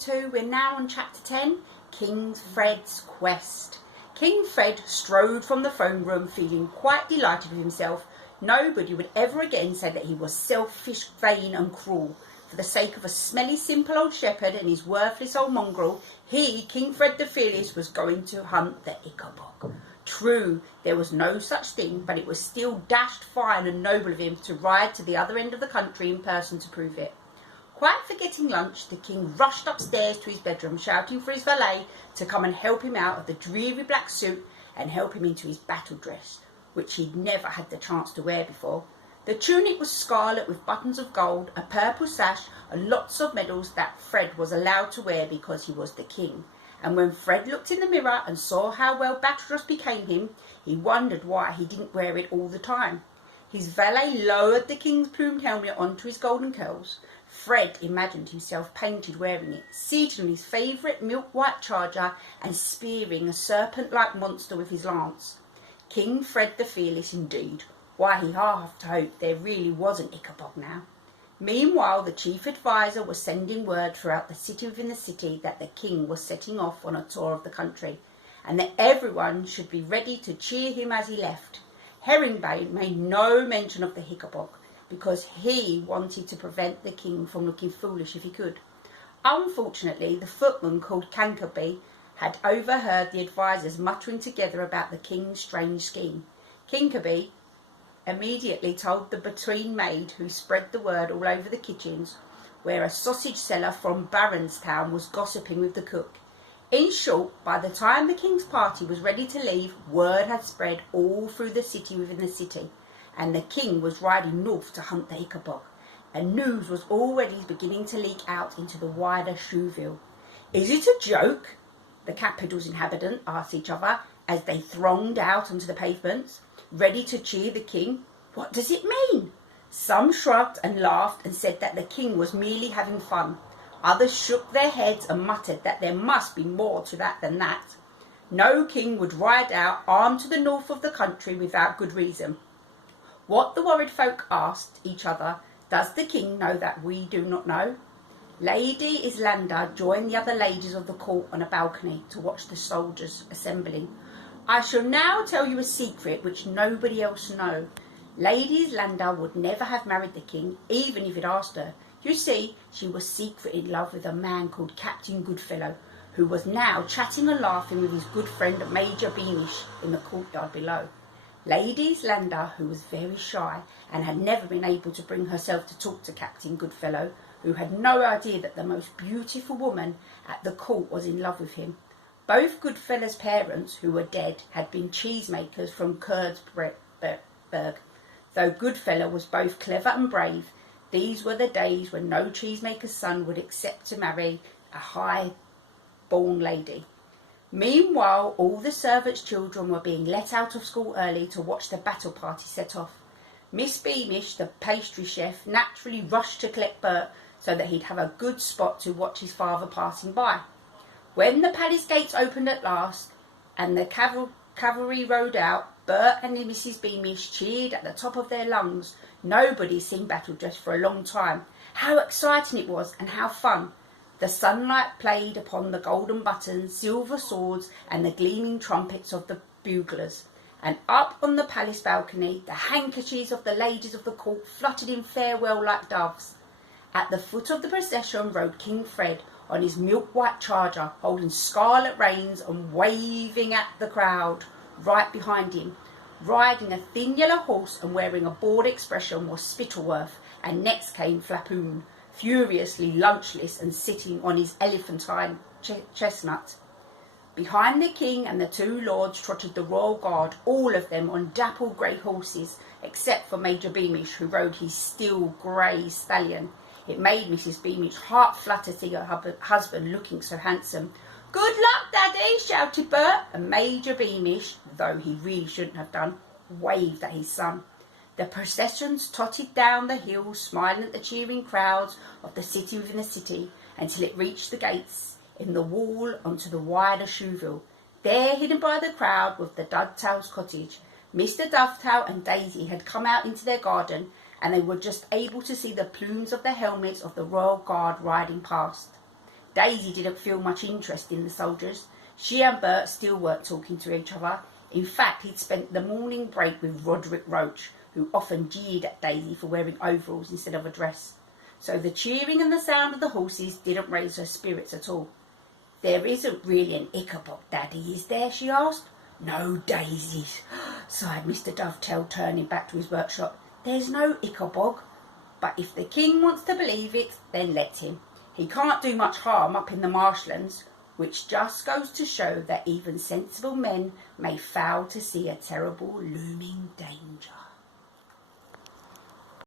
2. We're now on chapter 10, King Fred's Quest. King Fred strode from the throne room feeling quite delighted with himself. Nobody would ever again say that he was selfish, vain and cruel. For the sake of a smelly, simple old shepherd and his worthless old mongrel, he, King Fred the Fearless, was going to hunt the Ickabog. True, there was no such thing, but it was still dashed fine and noble of him to ride to the other end of the country in person to prove it. Quite forgetting lunch, the king rushed upstairs to his bedroom, shouting for his valet to come and help him out of the dreary black suit and help him into his battle dress, which he'd never had the chance to wear before. The tunic was scarlet with buttons of gold, a purple sash, and lots of medals that Fred was allowed to wear because he was the king. And when Fred looked in the mirror and saw how well battle dress became him, he wondered why he didn't wear it all the time. His valet lowered the king's plumed helmet onto his golden curls. Fred imagined himself painted wearing it, seated on his favourite milk-white charger and spearing a serpent-like monster with his lance. King Fred the Fearless indeed. Why, he half hoped there really was an Ickabog now. Meanwhile, the chief adviser was sending word throughout the city within the city that the king was setting off on a tour of the country, and that everyone should be ready to cheer him as he left. Herringbone made no mention of the Ickabog, because he wanted to prevent the king from looking foolish if he could. Unfortunately, the footman called Ickabog had overheard the advisers muttering together about the king's strange scheme. Ickabog immediately told the between maid, who spread the word all over the kitchens, where a sausage seller from Baronstown was gossiping with the cook. In short, by the time the king's party was ready to leave, word had spread all through the city within the city, and the king was riding north to hunt the Ickabog, and news was already beginning to leak out into the wider Shoeville. "Is it a joke?" the capital's inhabitants asked each other as they thronged out onto the pavements, ready to cheer the king. "What does it mean?" Some shrugged and laughed and said that the king was merely having fun. Others shook their heads and muttered that there must be more to that than that. No king would ride out armed to the north of the country without good reason. What the worried folk asked each other, does the king know that we do not know? Lady Islander joined the other ladies of the court on a balcony to watch the soldiers assembling. "I shall now tell you a secret which nobody else knows. Lady Islander would never have married the king, even if he'd asked her. You see, she was secretly in love with a man called Captain Goodfellow, who was now chatting and laughing with his good friend Major Beamish in the courtyard below. Lady Islander, who was very shy and had never been able to bring herself to talk to Captain Goodfellow, who had no idea that the most beautiful woman at the court was in love with him. Both Goodfellow's parents, who were dead, had been cheesemakers from Kurdsberg. Though Goodfellow was both clever and brave, these were the days when no cheesemaker's son would accept to marry a high-born lady. Meanwhile, all the servants' children were being let out of school early to watch the battle party set off. Miss Beamish, the pastry chef, naturally rushed to collect Bert so that he'd have a good spot to watch his father passing by. When the palace gates opened at last and the cavalry rode out, Bert and Mrs. Beamish cheered at the top of their lungs. Nobody'd seen battle dress for a long time. How exciting it was and how fun! The sunlight played upon the golden buttons, silver swords and the gleaming trumpets of the buglers. And up on the palace balcony, the handkerchiefs of the ladies of the court fluttered in farewell like doves. At the foot of the procession rode King Fred on his milk-white charger, holding scarlet reins and waving at the crowd right behind him. Riding a thin yellow horse and wearing a bored expression was Spittleworth, and next came Flapoon, furiously lunchless and sitting on his elephantine chestnut. Behind the king and the two lords trotted the royal guard, all of them on dapple grey horses, except for Major Beamish, who rode his steel grey stallion. It made Mrs. Beamish's heart flutter to see her husband looking so handsome. "Good luck, Daddy!" shouted Bert, and Major Beamish, though he really shouldn't have done, waved at his son. The processions totted down the hill, smiling at the cheering crowds of the city within the city, until it reached the gates in the wall onto the wider Shoeville. There, hidden by the crowd, was the Dovetail's cottage. Mr. Dovetail and Daisy had come out into their garden, and they were just able to see the plumes of the helmets of the royal guard riding past. Daisy didn't feel much interest in the soldiers. She and Bert still weren't talking to each other. In fact, he'd spent the morning break with Roderick Roach, who often jeered at Daisy for wearing overalls instead of a dress. So the cheering and the sound of the horses didn't raise her spirits at all. "There isn't really an Ickabog, Daddy, is there?" she asked. "No, Daisy," sighed Mr. Dovetail, turning back to his workshop. "There's no Ickabog. But if the king wants to believe it, then let him. He can't do much harm up in the marshlands," which just goes to show that even sensible men may fail to see a terrible looming danger.